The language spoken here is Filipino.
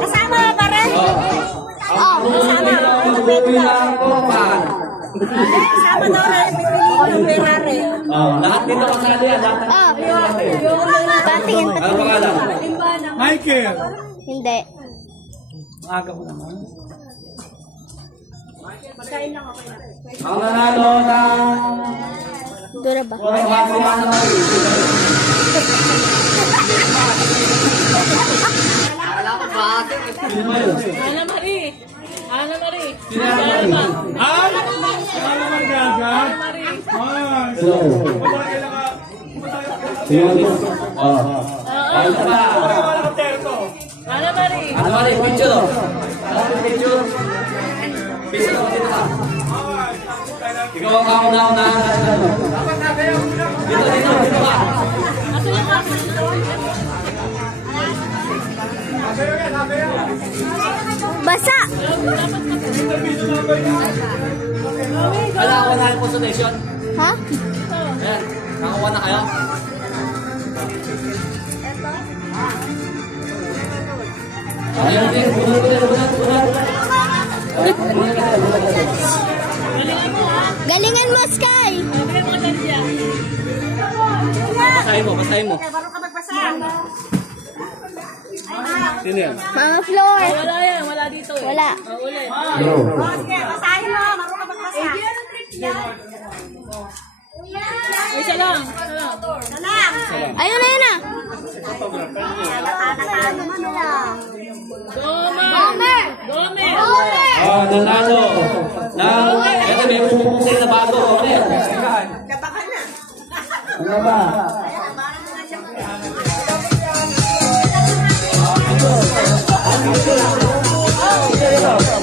Kasama ba rin? Kasama. Kasama daw rin. Yung Ferrari. Lahat dito kasali yan. Patingin. Ano pangalan? Michael. Hindi. Maaga ko naman. Ang nanalo ng... Dura ba? Ana Marie. Ana Marie. Ano magaga? Hello. Ana Marie. Ano ba yung picture? Picture? Picture ako dito ka. Ikaw ang kauna-una. Dito ka. Basa! Wala ako na yung consultation. Ha? Ayan, nakakuha na kayo. Galingan mo, Sky! Basahin mo. Baru ka magbasa. Sino yan? Mama Flor! Wala yan. Wala dito eh. Wala. Ulit. Sige, basahin mo. Baru ka magbasa. Isa lang. Salam. Ayun na yun ah! Natalo mo no. Gomer! Gomer. Nanalo. Ito may pupusay na bago. Kabakan na. Ano ba? Ito.